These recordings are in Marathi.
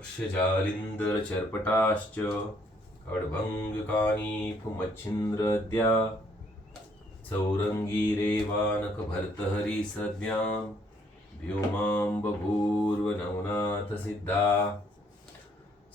रक्षजालिन्दर चर्पटाश्च अड्भङ्गकानीफुमच्छिन्द्रद्या चौरङ्गी रेवानकभर्तहरि सद्यां व्योमां सिद्धा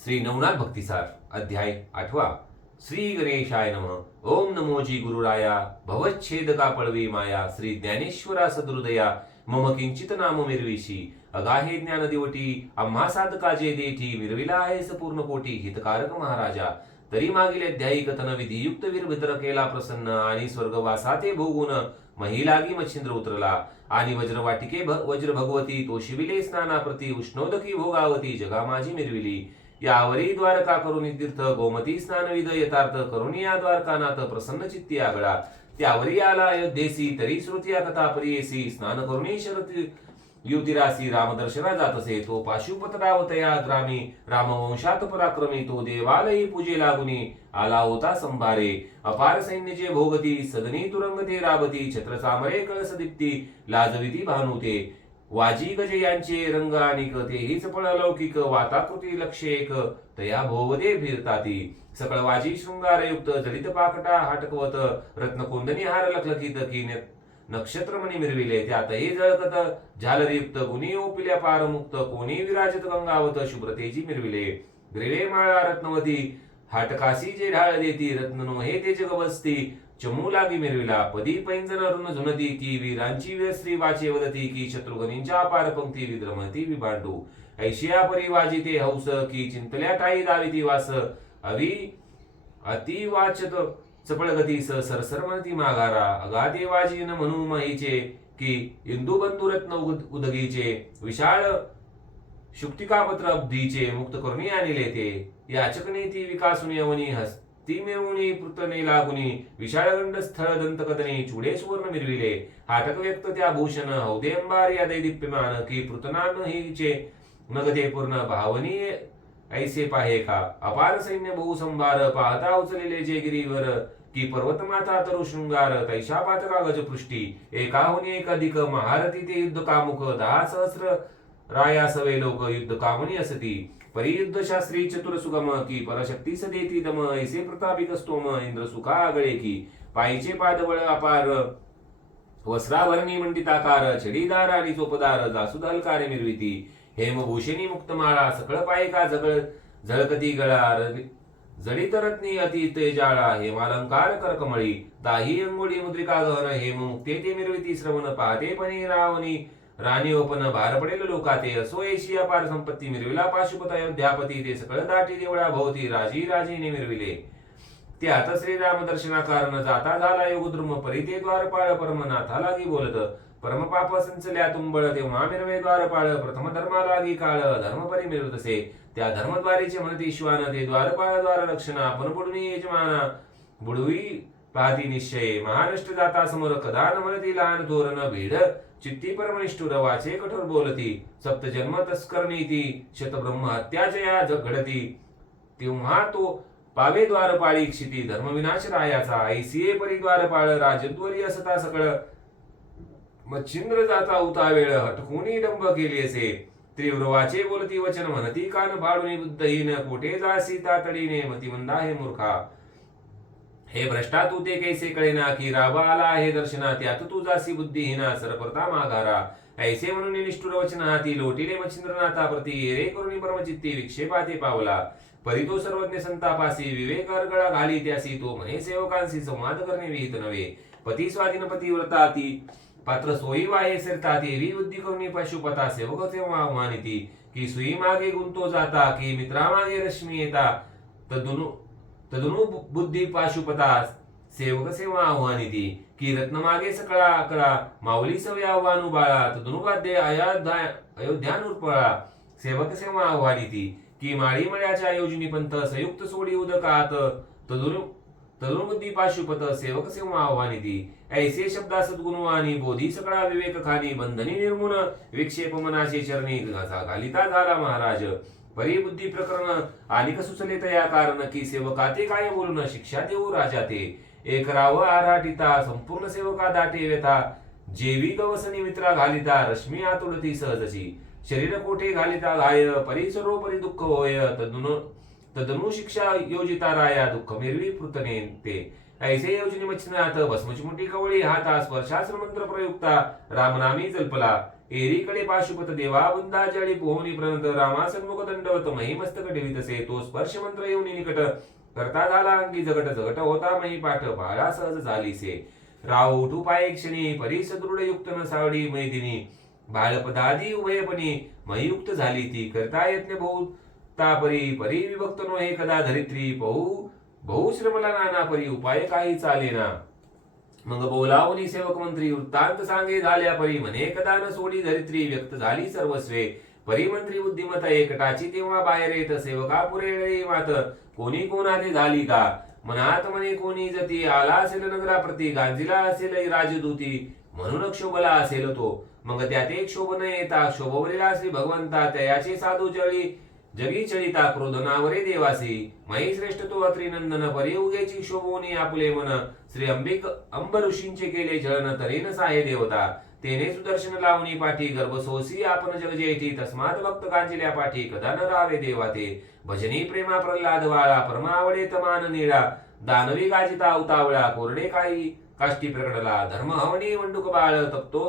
श्री नवनाथ भक्तिसार अध्याय आठवा। श्री गणेशाय नम। ओम नमोजी गुरुराया भवच्छेदका पळवी माया श्री ज्ञानेश्वरा सदृदया मम किंचित नाम मिरविशी। अगाहे ज्ञान दिवटी आम्हा साधकाजे देठी विरविला आहेस पूर्ण कोटी हितकारक महाराजा तरी मागील अध्यायी कथन विधियुक्त वीरभद्र केला प्रसन्न आणि स्वर्गवासाते भोगून महिलागी मच्छिंद्र उतरला आणि वज्रवाटिके वज्र भगवती तो शिविले स्नानाप्रती उष्णोदकी भोगावती जगा माझी मिरविली यावरी द्वारका करुणी तीर्थ गोमती स्नानविद यथार्थ करुणी या द्वारकानाथ प्रसन्न चित्ती आगळा त्यावरी आला अयोध्येसी तरी श्रुती कथा परियेसी स्नान करुणी शरती युतिरासी रामदर्शना जात असे तो पाशुपतरावतया ग्रामी रामवंशात पराक्रमी तो देवालयी पूजे लागुनी आला होता संभारे. अपार सैन्यचे भोगती सदनी तुरंगते राबती छत्र सामरे कळस दीप्ती लाजविती भानुते. वाजी गज यांचे रंग आणि कथे हीच पण अलौकिक वाताकृती लक्ष एक तया भोवदे फिरताती. सकळ वाजी शृंगारयुक्त जडित पाकटा हटकवत रत्नकोंदनी हार लखलखित की नक्षत्रमणी मिरविले त्यातही जळकत झालरयुक्त गुणी ओपिल्या पारमुक्त कोणी विराजत गंगावत शुभ्रतेची मिरविले. ग्रिळे माळा रत्नवती हाटकासी जे ढाळ देती रत्ननो हे ते जग चमू लागी मिरविला पदी पैंजन अरुण झुनती की वीरांची व्यस्त्री वाचे वदती की शत्रुघ्नींच्या अपार पंक्ती विद्रमती विभांडू. ऐशिया परी वाजिते हौस की चिंतल्या टाई दाविती वास. अवी अति वाचत चपळगती स सरसरमती माघारा. अगाधे वाजिन म्हणू माईचे की इंदू उद- उदगीचे विशाळ शुक्तिकापत्र अब्धीचे मुक्त करुणी आणले ते. याचकने ती विकासुनी अवनी हस्ती मिळवणी पृतने लागुनी विशाळ गंड स्थळ दंतकदने चुडे सुवर्ण मिरविले. हाटक व्यक्त त्या भूषण हौदे अंबार या दैदिप्यमान की पृतनान हिचे नगदे पूर्ण भावनी ऐसे पाहे का? अपार सैन्य बहुसंभार पाहता उचलेले जे गिरीवर की पर्वतमाता तरु शृंगार तैशा पातका गजपृष्टी एकाहुनी एकाधिक महारथी ते युद्ध कामुक दहा सहस्र राया सवे लोक युद्ध कामनी असती. परियुद्ध शास्त्री चतुर सुगम की परशक्ती सदेती दम ऐसे प्रतापिक स्तोम इंद्र सुखा आगळे की. पायीचे पादबळ अपार वस्त्राभरणी मंडिताकार छडीदार आणि चोपदार जासुद हलकारे मिरविती. हेमभूषणी मुक्तमाळा सकळ पायिका जगळ झळकती गळा जडी तरत्नी अति तेजाळा हेमालंकार करकमळी दाही अंगुळी मुद्रिका गहन हेम मुक्ते ते मिरविती श्रवण पाहते पणे रावणी. राणी ओपन भार पडेल लोकाते असो एशिया पार संपत्ती मिरविला पाशुपत अयोध्यापती ते सकळ दाटी देवळा भोवती राजी राजीने मिरविले. त्यात श्रीराम दर्शना कारण जाता झाला योगद्रुम परिते द्वारपाळ परमनाथा लागी बोलत परमपाप संचल्या तुंबळ तेव्हा मिरवे द्वारपाळ प्रथम धर्मालागी काळ धर्म परी त्या धर्मद्वारीचे म्हणती श्वान ते द्वारपाळ द्वार रक्षणा आपण बुडून यजमाना. बुडवी पाहती निश्चय महानष्ट जाता समोर कदा न लहान तोरण भीड. चित्ती परमनिष्ठुर वाचे कठोर बोलती. सप्त जन्म तस्कर नीती शतब्रह्म हत्याचया ज- घडती. तेव्हा तो पावे द्वारपाळी क्षिती धर्मविनाश रायाचा ऐसिये परी द्वारपाळ राजद्वरी असता सकळ. मच्छिंद्र जाता उता वेळ हटकुनी डंब केली असे. तीव्र वाचे बोलती वचन म्हणती कान फाडून बुद्धहीन कोठे जासी तातडीने मतिमंदा हे मूर्खा. हे भ्रष्टा तू ते कैसे कळेना की राबा आला आहे दर्शना त्यात तू जासी बुद्धिहीना सरपरता माघारा. ऐसे म्हणून निष्ठुर वचन हाती लोटिले मच्छिंद्रनाथा प्रती रे करुणी परमचित्ती विक्षेपाते पावला. परी तो सर्वज्ञ संतापासी विवेक अर्गळा घाली त्यासी तो म्हणे सेवकांशी संवाद करणे विहित नव्हे. पती स्वाधीन पती व्रताती पात्र सोई वाहे सरता देवी बुद्धी कोणी पशुपता सेवक तेव्हा की सुई मागे गुंतो जाता की मित्रा मागे रश्मी येता। तदुनु तदुनु बुद्धी पाशुपता सेवक सेवा आव्हानिती की रत्न मागे सकळा आकळा माऊली सवे आव्हानु बाळा। तदुनु अयोध्या अयोध्यानुर्पळा सेवक सेवा आव्हानिती की माळी मळ्याच्या योजनी पंथ संयुक्त सोडी उदकात। तदुनु तरुणबुद्धी पाशुपत सेवक सेवा आव्हानिती ऐसे शब्दा सद्गुणवाणी बोधी सकळा विवेक खानी बंधनी निर्मून विक्षेप मनाशी चरणी घासा घालिता झाला महाराज। परिबुद्धी प्रकरण आणि सुचले तया कारण की सेवकाते काय बोलून शिक्षा देऊ राजा ते एक राव आराटिता संपूर्ण सेवका दाटे व्यथा। जेवी गवसनी मित्रा घालिता रश्मी आतुडती सहजची शरीर कोठे घालिता घाय परिसरोपरी दुःख होय तदुन तदनु शिक्षा योजिता राया दुःख मिरवी ते ऐसे योजने मच्छिनाथ भस्मचिमुटी कवळी हाता स्पर्शास्त्र मंत्र प्रयुक्ता रामनामी जल्पला। एरीकडे पाशुपत देवा बुंदा जळी पोहनी प्रणत रामा सन्मुख दंडवत महिमस्तक ठेवितसे तो स्पर्श मंत्र येऊन निकट करता झाला अंगी जगट जगट होता मही पाठ बाळा सहज झालीसे राव उठू पाय क्षणी परिस दृढ युक्त न सावडी मैदिनी बाळपदादी उभयपणी मयुक्त झाली ती करता यत्न बहु तापरी परी विभक्त नो हे धरित्री बहु बहुश्रमला नाना परी उपाय काही चालेना. मग बोलावनी सेवक मंत्री वृत्तांत सांगे झाल्या परी म्हणे कदा न सोडी धरित्री व्यक्त झाली सर्वस्वे परिमंत्री बुद्धिमत एकटाची तेव्हा बाहेर येत सेवका पुरे मात. कोणी कोणाने झाली का? मनात म्हणे कोणी जती आला असेल नगराप्रती गांजीला असेल राजदूती म्हणून क्षोभला असेल तो. मग त्यात एक शोभ न येता शोभवलेला श्री भगवंता त्याचे साधू जळी जगी चरिता क्रोधनावरे देवासी मही श्रेष्ठ तो अत्रिनंदन परी उगेची शोभोनी आपले मन श्री अंबिक अंब ऋषींचे केले जळन तरीन साहे देवता. तेने सुदर्शन लावणी पाठी गर्भसोसी आपण जग जयती तस्मात भक्त कांजिल्या पाठी कदा न रावे देवा ते भजनी प्रेमा प्रल्हाद वाळा परमावडे तमान निळा. दानवी गाजिता उतावळा कोरडे काही काष्टी प्रकटला धर्म हवणी मंडुक बाळ तप्तो.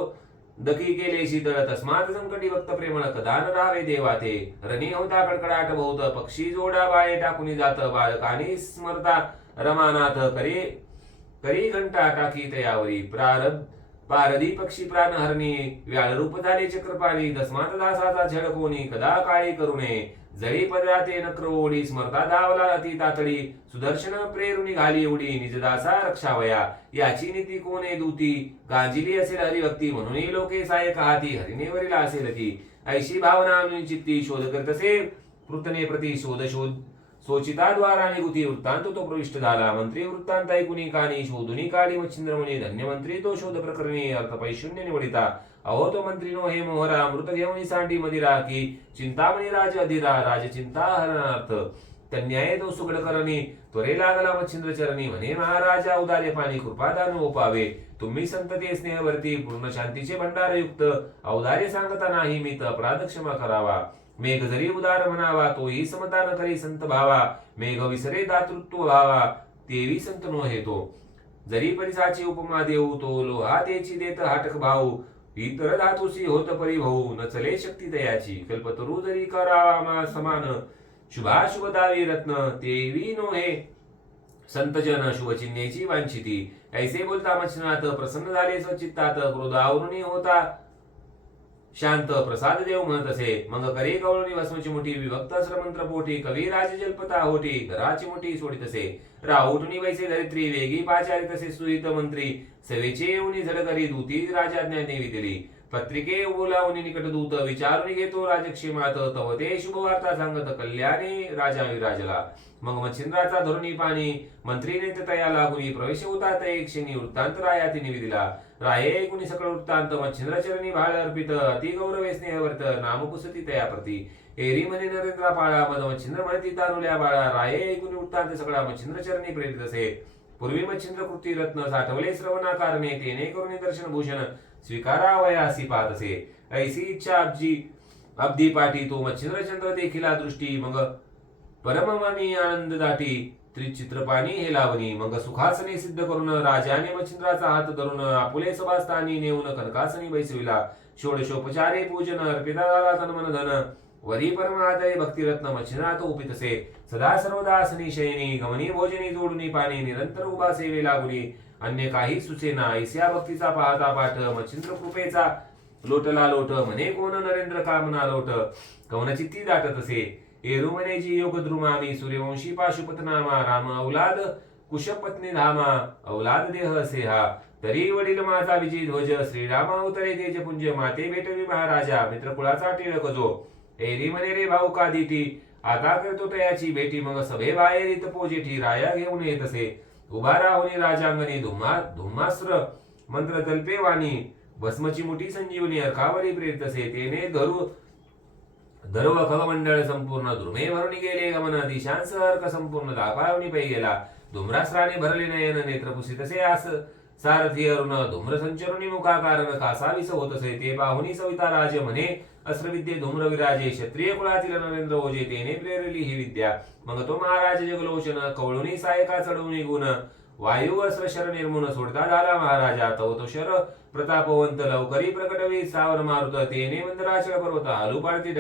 दकी केले शीतळ तस्मात संकटी भक्त प्रेमळ कदान न रावे देवा ते रणी होता कडकडाट बहुत पक्षी जोडा बाळे टाकून जात बाळकानी स्मरता रमानाथ करे। करी घंटा टाकी तयावरी प्रारब्ध पारदी पक्षी प्राण हरणी। व्याळ रूप झाले चक्रपाणी तस्मात दासाचा छळ कदा काळी करुणे। जरी पदाते नक्र ओढी स्मरता धावला अति तातडी सुदर्शन प्रेरुनी घाली एवढी निजदासा रक्षावया. याची नीती कोणे दूती? गांजिली असेल हरिभक्ती म्हणूनही लोके सायक हाती हरिणेवरील असेल ती ऐशी भावना चित्ती शोध करत असे. कृतने प्रति शोध शोध सोचिता द्वाराने गुती वृत्तांत तो प्रविष्ट झाला. मंत्री वृत्तांत ऐकुनी कानी शोधुनी काढी मच्छिंद्रमुनी धन्यमंत्री तो शोध प्रकरणी अर्थ पैशून्य निवडिता. अहो तो मंत्रीनो हे मोहरा मृत घेऊन सांडी मदिरा की चिंतामणी राज अधिरा राज चिंता हरणार्थ. तन्याय तो सुगड करणी त्वरे लागला मच्छिंद्र चरणी म्हणे महाराजा उदारे पाणी कृपादान ओपावे तुम्ही संतते स्नेहवर्ती पूर्ण शांतीचे भंडार युक्त औदार्य सांगता नाही मी तर अपराध क्षमा करावा. मेघ जरी उदार म्हणावा तोही समता न करी संत भावा. मेघ विसरे दातृत्व भावा तेवी संत नो हेतो. जरी परिसाची उपमा देऊ तो लोहा देची देत हाटक भाऊ. इतर धातुसी होत परिभाऊ न चले शक्ती तयाची कल्पतरू जरी करावा समान शुभाशुभ दावी रत्न तेवी नो हे संतजन शुभचिन्हेची वांछिती. ऐसे बोलता मच्छनाथ प्रसन्न झाले स्वचित्तात क्रोधावरुणी होता. शांत प्रसाद देव म्हणत असे. मग करे कवळणी भस्मची मोठी विभक्त मंत्र पोटी कवी राज जल्पता घराची मोठी सोडित असे. राऊटनी वैसे धरित्री वेगी पाचारी तसे सुहित मंत्री. सेवेचे येऊनी झडकरी दूती राजाज्ञा देवी दिली. पत्रिके बोलावणी निकट दूत विचारून घेतो राजक्षेमात तव ते शुभवार्ता सांगत कल्याणी राजा विराजला. मग मच्छिंद्राचा धोरणी पाणी मंत्रीने तया लागुनी प्रवेश होता ते क्षणी वृत्तांत रायाती निविदिला. राये ऐकुनी सकळ वृत्तांत मच्छिंद्रचरणी बाळ अर्पित अति गौरवे स्नेहवर्त नामपुसती तया प्रती एरी म्हणे नरेंद्र पाळा मद मच्छिंद्र म्हणती तानुल्या बाळा. राये ऐकुनी वृत्तांत सगळा मच्छिंद्रचरणी प्रेरित असे. पूर्वी मच्छिंद्र कृती रत्न साठवले श्रवणा कारणे तेने करून दर्शन भूषण स्वीकारावयासी पाहत असे. ऐसी इच्छा अब्जी अब्दी पाठी तो मच्छिंद्रचंद्र देखील दृष्टी मग परममानी आनंद दाटी. त्रिचित्रपाणी हे लावणी. मग सुखासने सिद्ध करून राजाने मच्छिंद्राचा हात धरून आपुले सभास्थानी नेऊन कनकासनी बैसविला. षोडशोपचारे पूजन अर्पिता झाला तन्मन धन. वरी परमादय भक्तिरत्न मच्छिंद्रात उपितसे. सदा सर्वदा असनी शयनी गमनी भोजनी जोडणी पाणी निरंतर उभा सेवे लागुनी. अन्य काही सुचेना ऐस्या भक्तीचा पाहता पाठ मच्छिंद्र कृपेचा लोटला लोट म्हणे कोण नरेंद्र कामना लोट. कवनचित्ती दाटत असे एरू योग द्रुमावी सूर्यवंशी पाशुपत नामा राम औलाद कुशपत्नी धामा औलाद देह सेहा तरी वडील माझा विजय ध्वज श्रीराम अवतरे तेजपुंज माते भेटवी महाराजा मित्रकुळाचा टिळक जो एरी मने रे भाऊ का दिटी आता करतो तयाची भेटी मग सभे बाहेर इथं पोजेठी राया घेऊन येत असे उभा राहुनी राजांगणी धुमा धुमास्त्र मंत्र तल्पे वाणी भस्मची मोठी संजीवनी अर्कावरी प्रेरित असे तेने धरू धर्व खगमंडळ संपूर्ण दुर्मेवरुणी गेले गमन दिशांसहर्क संपूर्ण दापावणी पै गेला धुम्रास्त्राने भरले नयन नेत्रपुसी तसे आस. सारथी अरुण धूम्र संचरुणी मुखा कारण कासावीस होत असे ते पाहुनी सविता राज म्हणे अस्त्रविद्ये धूम्र विराजे क्षत्रिय कुळातील नरेंद्र ओजे तेने प्रेरली ही विद्या. मग तो महाराज जगलोचन कवळुनी सायका चढवणी गुण वायू अस्त्र शर निर्मून सोडता झाला महाराजा तो तो शर. प्रतापवंत लवकरी प्रकटवी सावर मारुत तेने मंदराचळ पर्वत हालू पाडती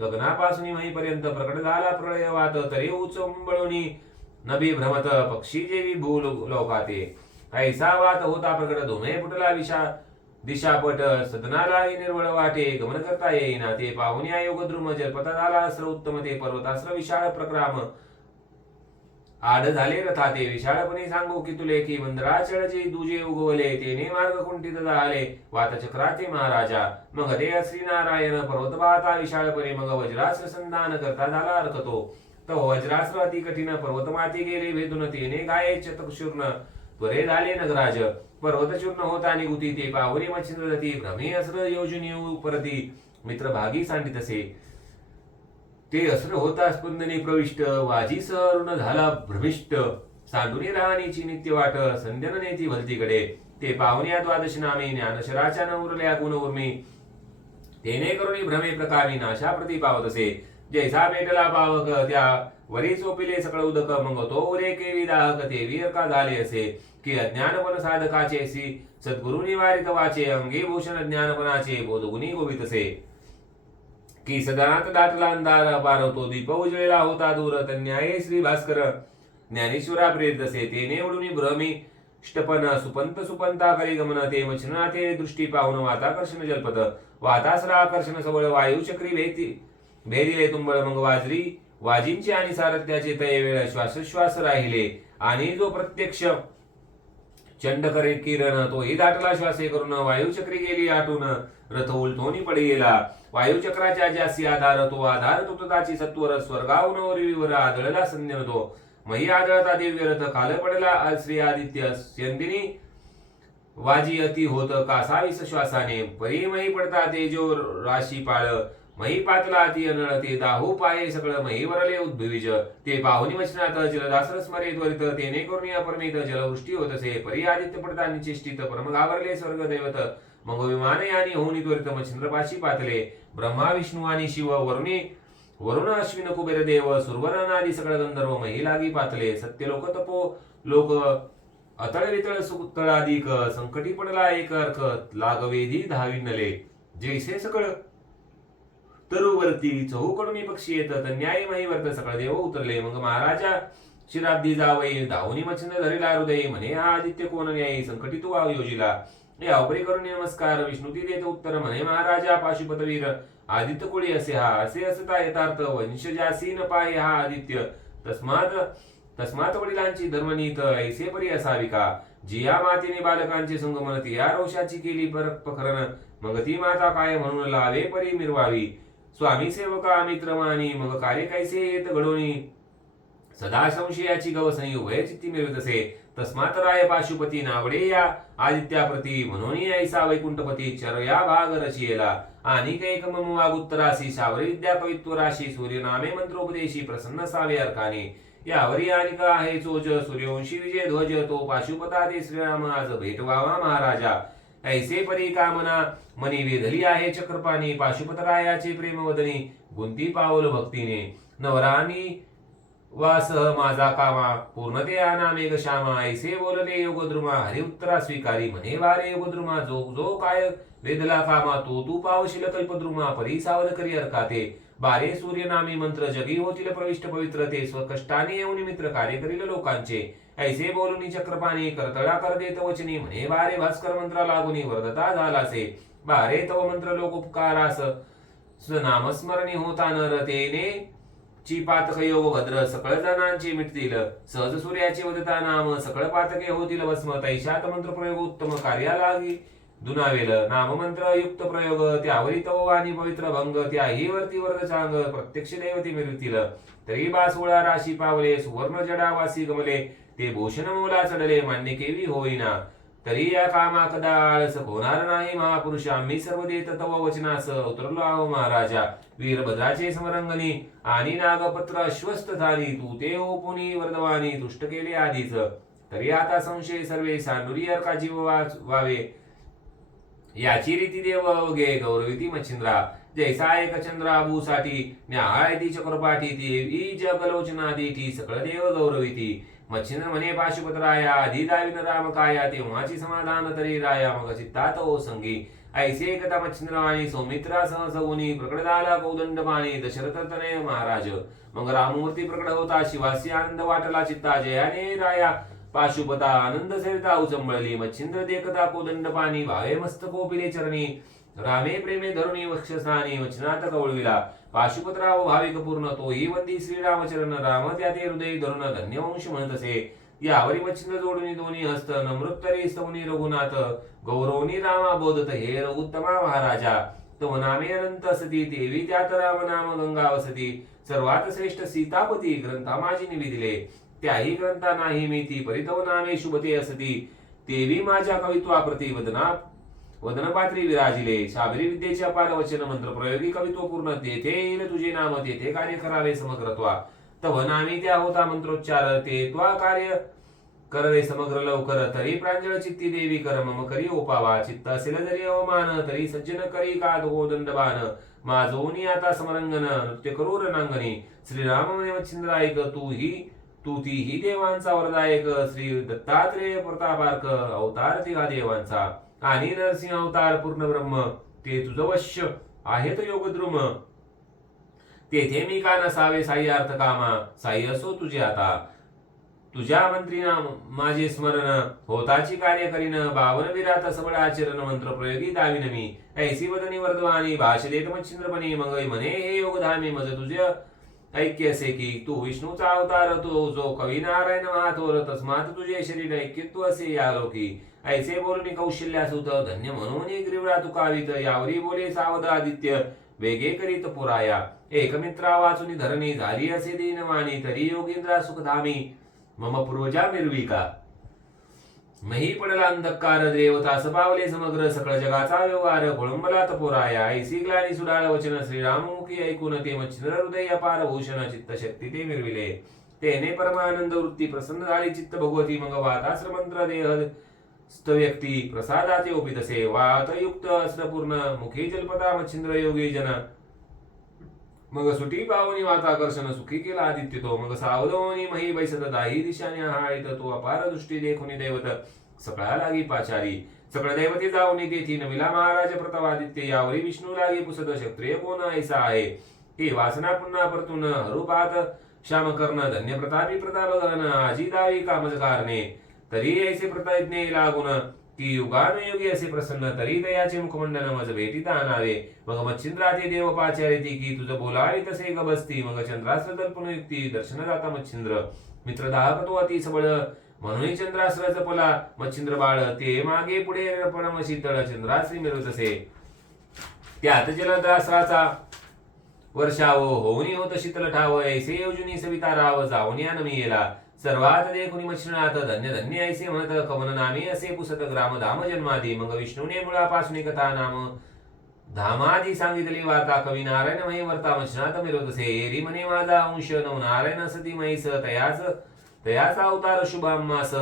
गगनापासून महीपर्यंत प्रकट झाला प्रळय तरी उचंबळुनी नभी भ्रमत पक्षी जेवी भूल लोकाते. ऐसा वात होता प्रकट धुमे फुटला विषा दिशापट सदनालाही निर्मळ वाटे. गमन करता येईना ते पाहुणे योग द्रुम जलपता झाला अस्त्र उत्तम ते पर्वतास्त्र विशाळ प्रक्राम. आड झाले रथा ते विशाळपणे सांगू की तुले की मंदराचळचे दुजे उगवले तेने मार्ग कुंठित झाले. वातचक्राचे महाराजा मग ते श्रीनारायण पर्वत पाहता विशाळपणे मग वज्रास्त्र संधान करता झाला अर्कतो. तो वज्रास्त्र अति कठीण पर्वत माती गेले भेदून तेने गाये चतुर्शूर्ण. त्वरे झाले नगराज पर्वत चूर्ण होता निगुती ते पावरी मच्छिंद्रती भ्रमे अस्त्र योजनी परती. मित्र भागी सांडित असे. ते अस्र होता स्पंदने प्रविष्ट वाजी सरुण झाला भ्रमिष्ट. सांडुनी राहणीची नित्य वाट संध्यन नेती भलतीकडे. ते पाहुण्या द्वादश नामे ज्ञानशराच्या न उरल्या गुण उर्मी तेने करुणी भ्रमे प्रकामी नाशा प्रती पावत असे जैसा भेटला पावक त्या वरी चोपिले सकळ उदक मग तो उरे केवी दाहक ते वीरका झाले असे. की अज्ञानपण साधकाचे सद्गुरुनी वारित वाचे अंगी भूषण ज्ञानपणाचे बोधगुणी गोवितसे. की सदानात दाटला अंधार बारवतो दीप उजळेला होता दूर तन्याये श्री भास्कर. ज्ञानेश्वरा प्रेरित असे ते उडून भ्रमी. ष्टपन सुपंत सुपंता करी गमन ते वचना ते दृष्टी पाहून वाताकर्षण जलपत वातासरा आकर्षण सबळ वायू चक्री भेती भेदिले तुंबळ मग वाजरी. वाजींचे आणि सारथ्याचे तय वेळ श्वासोश्वास राहिले. आणि जो प्रत्यक्ष चंड करे किरण तोही दाटला श्वासे करून वायू चक्री गेली आटून. रथ उलथोनी पडे गेला. वायुचक्राच्या ज्यासी आधार तो आधार तुटताची सत्वर स्वर्गाहून वरीवर आदळला संध्यन तो. मही आदळता दिव्य रथ काल पडला. श्री आदित्य स्यंदिनी वाजी अति होत कासावीस श्वासाने. परी मही पडता तेजो राशी पाळ. मही पातला अति अनळ ते दाहू पाये सगळं मही वरले उद्भविज. ते पाहुनी वचनात जलदासर स्मरे त्वरित. तेने करुणी अपरमित जलवृष्टी होत असे. परी आदित्य पडता निचेष्टित परम घाबरले स्वर्ग दैवत मग विमान यानी होऊनी त्वरित पातले ब्रह्मा विष्णू आणि शिव वरुणी वरुण अश्विन कुबेर देव सुरवरन सगळ गंधर्व महिलागी पातले. सत्य लोक तपो लोक अतळ वितळ सुतळाधिक संकटी पडला एक अर्क लागवेधी धाविनले जैसे सकळ. तरुवरती चहूकडून पक्षी येत न्याय माही वर्त सकळ देव उतरले. मग महाराजा शिराब्दी जावई धावनी मच्छिंद धरिला हृदय. म्हणे हा आदित्य कोण न्यायी? संकटी तू वाव योजिला. हे अवरे करून नमस्कार विष्णुती देत उत्तर म्हणे महाराजा पाशुपतवीर आदित्य कुळी असे हा असे असता यथार्थ वंशजासी न हा आदित्य. तस्मात तस्मात वडिलांची धर्मनीत ऐसे परी असावी का? जिया मातेने बालकांचे संगमन या रोषाची केली पर पखरण मग ती माता काय म्हणून लावे परी मिरवावी? स्वामी सेवका मित्र मानी मग कार्य कैसे येत घडोनी? सदा संशयाची गवसणी उभय चित्ती मिळत असे तस्मात राय पाशुपती नावडे या आदित्याप्रती म्हणून ऐसा वैकुंठपती चरया भाग रचियला आणि कैक मम वागुत्तरासी सावरी विद्या कवित्व राशी सूर्यनामे मंत्रोपदेशी प्रसन्न सावे अर्काने। यावरी आणि का आहे चोज सूर्यवंशी विजय ध्वज तो पाशुपता ते श्रीराम आज भेटवावा महाराजा। ऐसे परी कामना मनी वेधली आहे चक्रपाणी पाशुपतरायाचे प्रेमवदनी गुंती पावल भक्तीने। नवरानी वासह माझा कामा पूर्णते नामे श्यामा ऐसे बोलले योगद्रुमा हरि उत्तरा स्वीकारी म्हणे वारे योगद्रुमा जो जो काय वेदला कामा तो तू पावशील कल्पद्रुमा परी सावध करी अर्काते. बारे सूर्य नामी मंत्र जगी होतील प्रविष्ट पवित्र ते स्वकष्टाने येऊन मित्र कार्य करील लोकांचे. ऐसे बोलूनी चक्रपाणी करतळा कर देत वचनी म्हणे बारे भास्कर मंत्रा लागुनी वरदता झालासे. बारे तव मंत्र लोक उपकारास नामस्मरणी होता नर तेने. ची पातक योग भद्र सकळ जणांची मिटतील सहज सूर्याची वदता नाम सकळ पातके होतील भस्म तैशात मंत्र प्रयोग उत्तम कार्या लागी दुनावेल नाममंत्र युक्त प्रयोग त्यावरी तव आणि पवित्र भंग त्याही वरती वर्ग चांग प्रत्यक्ष देवती मिळतील तरी बासोळा राशी पावले सुवर्ण जडावासी गमले ते भूषण मोला चढले मान्य केवी होईना तरी या कामा कदा आळस होणार नाही महापुरुष आम्ही सर्व देत तव वचनास उतरलो आहो महाराजा. वीरभद्राचे समरंगणी आणि नागपत्र अश्वस्त झाली तू ते ओपुनी वर्धवानी तुष्ट केले आधीच. तरी आता संशय सर्वे सांडुरी अर्काची वा- वावे. याची रीती देव अवघे गौरविती मच्छिंद्रा. जैसा एक चंद्राभूसाठी न्याहाळ ती चक्रपाठी देवी जगलोचना देठी सकळ देव गौरविती. मच्छिंद्र म्हणे पाशुपतराया आधी दाविन राम काया तेव्हाची समाधान तरी राया मग चित्तात ओ संगी। ऐसे एकता मच्छिंद्र आणि सौमित्रा सह सगुनी प्रकट झाला कौदंड पाणी दशरथ तनय महाराज। मग राममूर्ती प्रकट होता शिवासी आनंद वाटला चित्ता जयाने राया। पाशुपता आनंद सरिता उचंबळली मच्छिंद्र देखता कोदंड पाणी भावे मस्त मस्तकोपिले चरणी। रामे प्रेमे धरुणी वक्षस्थानी वचनात कवळविला पाशुपतराव भाविक पूर्ण तोही वंदी श्रीरामचरण राम त्याते हृदय धरुण धन्यवंश म्हणत असे. यावरी मच्छिंद्र जोडून दोन्ही हस्त नमृत्तरी सौनी रघुनाथ गौरवनी रामा बोधत हे रघुत्तमा महाराजा. तव नामे अनंत असती देवी त्यात राम नाम गंगा वसती. सर्वात श्रेष्ठ सीतापती ग्रंथा माझी निविदिले. त्याही ग्रंथा नाही मी ती परितव नामे शुभते असती. देवी माझ्या कवित्वाप्रती वदना वदनपात्री विराजिले शाबरी विद्येचे अपार वचन मंत्र प्रयोगी कवित्व पूर्ण तेथे येईल तुझे नाम तेथे कार्य करावे समग्रत्वा तव. नामी त्या होता मंत्रोच्चार ते त्वा कार्य करवे समग्र लवकर तरी प्रांजळ चित्ती देवी कर मम करी ओपावा चित्त असेल जरी अवमान तरी सज्जन करी का हो दंडबान माझोनी आता समरंगन नृत्य करू रणांगणी. श्रीराम म्हणे तू ही तू तीही देवांचा वरदायक. श्री दत्तात्रेय प्रतापार्क अवतार तिघा देवांचा. आणि नरसिंह अवतार पूर्ण ब्रह्म ते तुझ वश्य आहेत योगद्रुम. तेथे मी का नसावे साई अर्थ कामा साई असो तुझे आता. तुझ्या मंत्रीना माझे स्मरण होताची कार्य करीन. बावन विरात सबळ आचरण मंत्र प्रयोगी दाविन मी. ऐसी वदनी वर्धवानी भाष देत मच्छिंद्रपणी मग म्हणे हे योगधामे मज तुझे ऐक्य असे की तू विष्णूचा अवतार तो जो कवी नारायण महातोर तस्मात तुझे शरीर ऐक्यत्व असे या लोकी. ऐसे बोलणी कौशल्यासुत धन्य म्हणून ग्रीवळा तुकावित. यावरी बोले सावध आदित्य वेगे करीत पुराया. एकमित्रा वाचून धरणी झाली असे दीनवाणी तरी योगिंद्रा सुखधामी. मम पूर्वजा मिरविका मही पडला अंधकार देवता सपावले समग्र सकळ जगाचा व्यवहार घोळंबला तपोराया ऐसी ग्लानी सुडाळ वचन श्रीराममुखी ऐकून ते मच्छिंद्र हृदय अपार भूषण चित्त शक्ती ते मिरविले तेने परमानंद वृत्ती प्रसन्न झाली चित्त भगवती मग वाताश्र मंत्र देह स्तव्यक्ती प्रसादाचे ओपितसे वातयुक्त पूर्ण मुखी जलपता मच्छिंद्र योगी जन। मग सुटी पावनी वाताकर्षण सुखी केला आदित्य तो मग सावधवनी मही बैसत दाही दिशाने हाळीत तो अपार दृष्टी देखुनी दैवत सगळा लागी पाचारी। सकळ दैवती जाऊनी तेथी नविला महाराज प्रतापादित्य यावरी विष्णू लागी पुसत क्षत्रिय कोण ऐसा आहे? हे वासना पुन्हा परतून हरुपात श्याम कर्ण धन्य प्रतापी प्रताप गण आजी दावी कामज कारणे तरी ऐसे प्रताज्ञे लागून की युगानुयुगी असे प्रसन्न तरी दयाचे मुखमंडन मज भेटीता आणावे मग मच्छिंद्रा ते देव पाचारिती की तुझं बोलावी तसे ग बसती मग चंद्रास्त्र दर्पण युक्ती दर्शन मच्छिंद्र. मित्र दाहक तो अति सबळ. म्हणून चंद्रास्त्र जपला मच्छिंद्र बाळ. ते मागे पुढे पण शीतळ चंद्राश्री मिळवत असे त्यात जलद्रास्त्राचा वर्षाव होऊनी होत शीतल ठाव ऐसे योजुनी सविता राव जाऊन या नमी येला सर्वात कुणी मच्छिनाथ धन्य धन्य ऐसे म्हणत कवन नामी असे पुसत ग्राम धाम जन्मादी मग विष्णूने मुळापासून कथा नाम. धामादी सांगितली वार्ता कवी नारायण मही वर्ता मच्छनाथ मिरवत असे एरी म्हणे माझा अंश नव नारायण सती स तयाच तयाचा अवतार शुभामास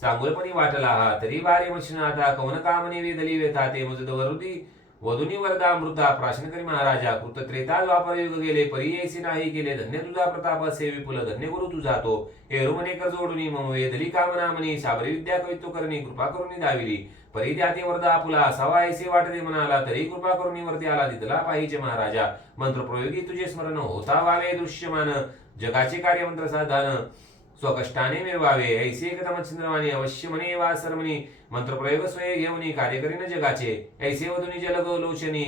चांगुलपणी वाटला हा तरी बारे मच्छनाथा कवन कामने वेदली व्यथा ते मुजद वरुदी वधुनी वरदा मृता प्राशनकरी महाराजा कृत त्रेता द्वापर युग गेले परी नाही गेले धन्य तुझा प्रताप असे विपुल धन्य गुरु तुझा तो. हे रुमनेकर जोडुनी मम वेदली कामनामनी साबरी विद्या कवित्व करणी कृपा करून दाविली. परी वरदा आपुला असावा ऐसे वाटते म्हणाला तरी कृपा करून वरती आला दिदला पाहिजे महाराजा. मंत्र प्रयोगी तुझे स्मरण होता वावे दृश्यमान. जगाचे कार्य मंत्र साधन. स्वकष्टाने मिळवावे ऐसे एकता मच्छिंद्रवाणी अवश्य वा सरमणी मंत्र स्वय घेऊनी कार्य करीन जगाचे ऐसे वधुनी जलग लोचनी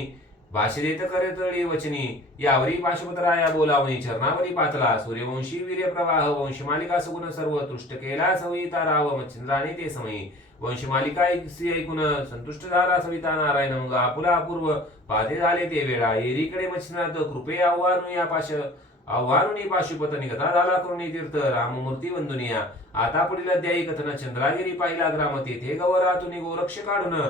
भाषे देत करे वचनी यावरी पाशुपतराया बोलावणी चरणावरी पातला सूर्यवंशी वीर्य प्रवाह वंशमालिका सुगुण सर्व तुष्ट केला सविता राव मच्छिंद्राने ते समयी वंशमालिका ऐकसी ऐकून संतुष्ट झाला सविता नारायण मग आपुला अपूर्व पाते झाले ते वेळा एरीकडे मच्छिंद्रात कृपे आव्हानु या पाश आव्हानुनी पाशुपतनी कथा झाला करुणी तीर्थ राममूर्ती वंदुनिया आता पुढील अध्यायी कथन चंद्रागिरी पाहिला ग्राम तेथे गवरातुनी गोरक्ष काढून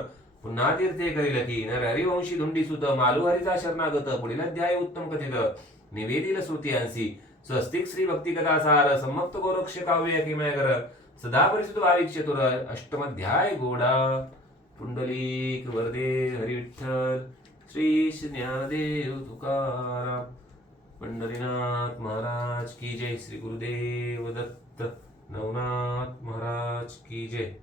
पुन्हा तीर्थे करील की नर हरिवंशी धुंडी सुत मालुहरीचा शरणागत. पुढील अध्याय उत्तम कथित निवेदिल श्रुती स्वस्तिक श्री भक्ती कथा सार सम्मक्त गोरक्ष काव्य किमयकर सदा परिसुत भाविक चतुर अष्टमाध्याय गोडा. पुंडलिक वरदे हरिविठ्ठल श्री ज्ञानदेव तुकाराम. पंढरीनाथ महाराज की जय. श्री गुरुदेव दत्त नवनाथ महाराज की जय.